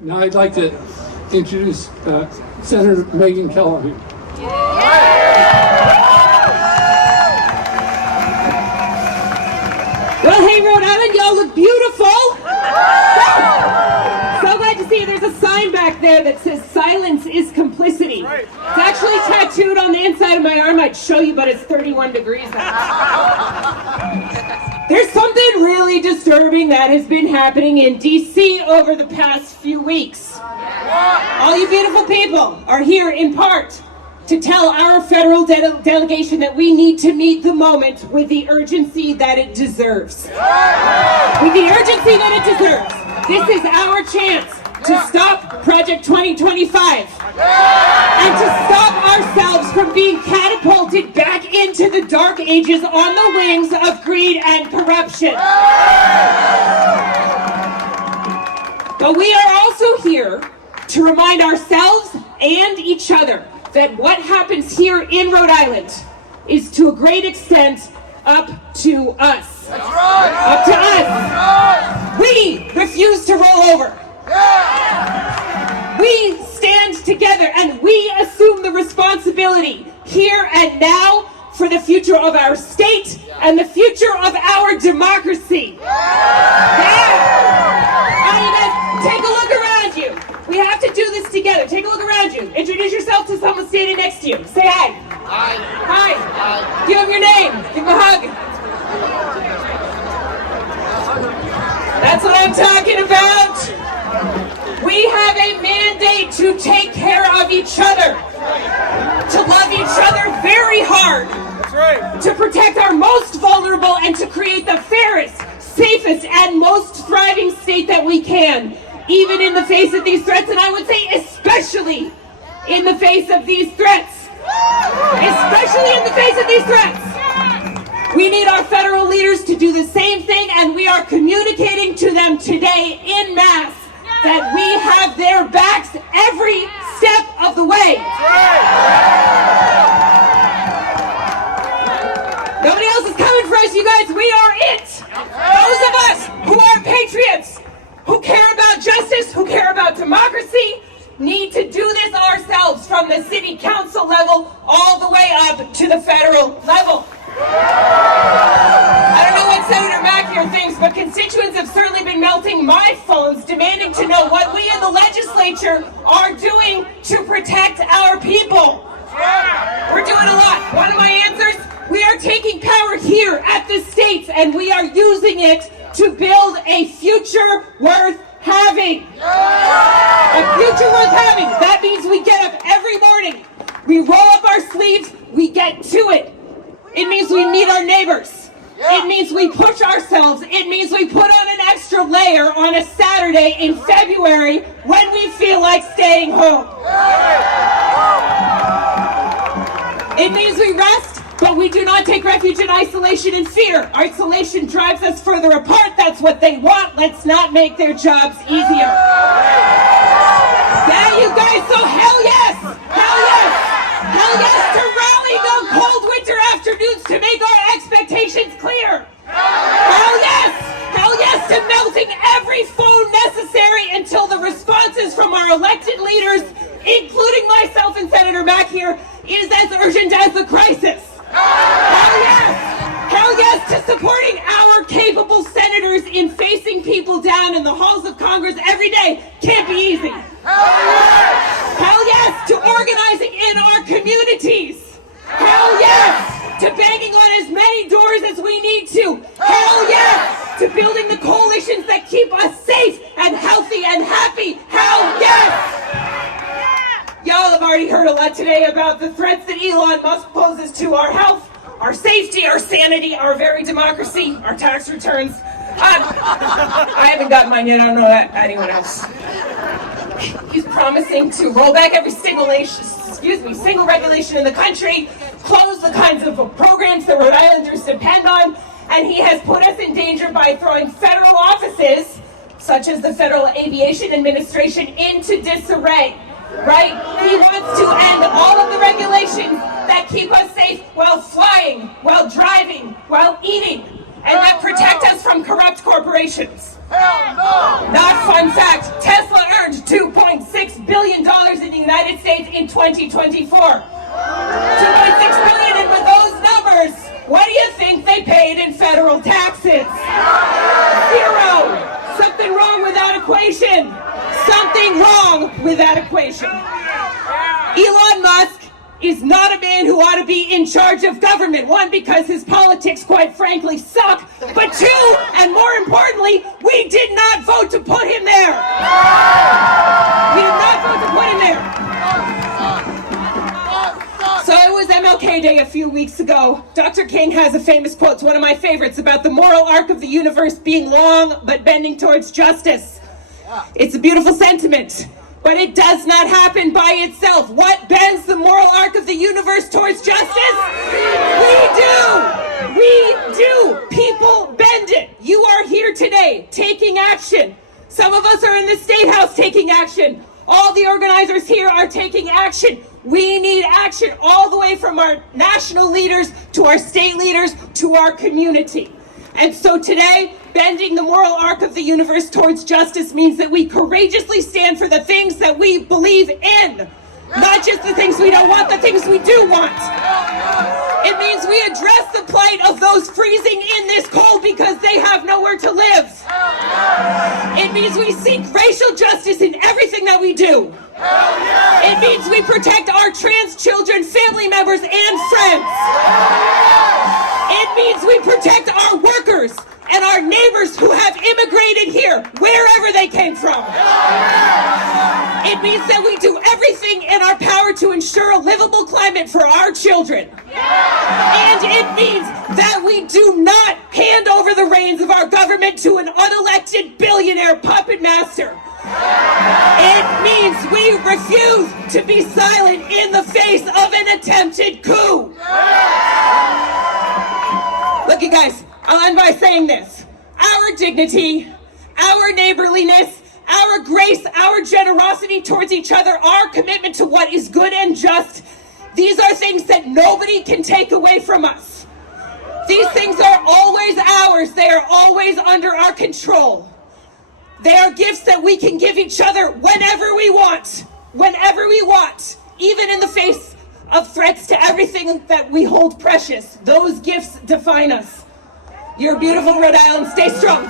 Now I'd like to introduce Senator Meghan Kallman. Well, hey, Rhode Island, y'all look beautiful. So glad to see you. There's a sign back there that says silence is complicity. It's actually tattooed on the inside of my arm. I'd show you, but it's 31 degrees out. There's something really disturbing that has been happening in D.C. over the past few weeks. All you beautiful people are here in part to tell our federal delegation that we need to meet the moment with the urgency that it deserves. With the urgency that it deserves. This is our chance to stop Project 2025 and to stop ourselves from being catapulted back into the dark ages on the wings of greed and corruption. But we are also here to remind ourselves and each other that what happens here in Rhode Island is to a great extent up to us. That's right. Up to us. That's right. We refuse to roll over. Yeah. We stand together and we assume the responsibility here and now for the future of our state and the future of our democracy. Take a look around you. We have to do this together. Take a look around you. Introduce yourself to someone standing next to you. Say hi. Hi. Hi. Hi. Give them your name. Give them a hug. That's what I'm talking about. We have a mandate to take care of each other, to love each other very hard, That's right. to protect our most vulnerable, and to create the fairest, safest, and most thriving state that we can, even in the face of these threats, and I would say especially in the face of these threats. Especially in the face of these threats. We need our federal leaders to do the same thing, and we are communicating to them today in mass that we have their backs every step of the way. Nobody else is coming for us, you guys. We are it. Those of us who are patriots, who care about justice, who care about democracy, need to do this ourselves from the city council level all the way up to the federal level. I don't know what Senator Mack here thinks, but constituents have certainly been melting my phones, demanding to know what we in the legislature are doing to protect our people. We're doing a lot. One of my answers, we are taking power here at the states, and we are using it to build a future worth having. A future worth having. That means we get up every morning, we roll up our sleeves, we get to it. It means we meet our neighbors. It means we push ourselves. It means we put on an extra layer on a Saturday in February when we feel like staying home. It means we rest, but we do not take refuge in isolation and fear. Isolation drives us further apart. That's what they want. Let's not make their jobs easier. Yeah, you guys, so hell yes! Hell yes! Hell yes to rallying on cold winter afternoons to make our expectations clear! Hell yes! Hell yes to melting every phone necessary until the responses from our elected leaders, including myself and Senator Mack here, is as urgent as the crisis. Hell yes! Hell yes to supporting our capable senators in facing people down in the halls of Congress every day. Can't be easy. Hell yes to organizing in our communities. Hell yes to banging on as many doors as we need to. Hell yes to building the coalitions that keep us safe and healthy and happy. Hell yes! Y'all have already heard a lot today about the threats that Elon Musk poses to our health, our safety, our sanity, our very democracy, our tax returns. I haven't gotten mine yet. I don't know that anyone else. He's promising to roll back every single regulation in the country, close the kinds of programs that Rhode Islanders depend on, and he has put us in danger by throwing federal offices, such as the Federal Aviation Administration, into disarray. Right? He wants to end all of the regulations that keep us safe while flying, while driving, while eating, and that protect us from corrupt corporations. Hell no! Not fun fact, Tesla earned $2 billion in the United States in 2024. 2.6 billion, and with those numbers, what do you think they paid in federal taxes? Zero. Something wrong with that equation. Something wrong with that equation. Elon Musk is not a man who ought to be in charge of government. One, because his politics, quite frankly, suck. But two, and more importantly, we did not vote to put him there. We did not vote to put him there. So it was MLK Day a few weeks ago. Dr. King has a famous quote, it's one of my favorites, about the moral arc of the universe being long but bending towards justice. It's a beautiful sentiment, but it does not happen by itself. What bends the moral arc of the universe towards justice? We do! We do! People bend it. You are here today taking action. Some of us are in the State House taking action. All the organizers here are taking action. We need action all the way from our national leaders to our state leaders to our community. And so today, bending the moral arc of the universe towards justice means that we courageously stand for the things that we believe in. Not just the things we don't want, the things we do want. It means we address the plight of those freezing in this cold because they have nowhere to live. It means we seek racial justice in everything that we do. It means we protect our trans children, family members, and friends. It means we protect our workers and our neighbors who have immigrated here, wherever they came from. It means that we do everything in our power to ensure a livable climate for our children. And it means that we do not hand over the reins of our government to an unelected billionaire puppet master. It means we refuse to be silent in the face of an attempted coup. Look, you guys, I'll end by saying this. Our dignity, our neighborliness, our grace, our generosity towards each other, our commitment to what is good and just, these are things that nobody can take away from us. These things are always ours. They are always under our control. They are gifts that we can give each other whenever we want, even in the face of threats to everything that we hold precious. Those gifts define us. You're beautiful, Rhode Island. Stay strong.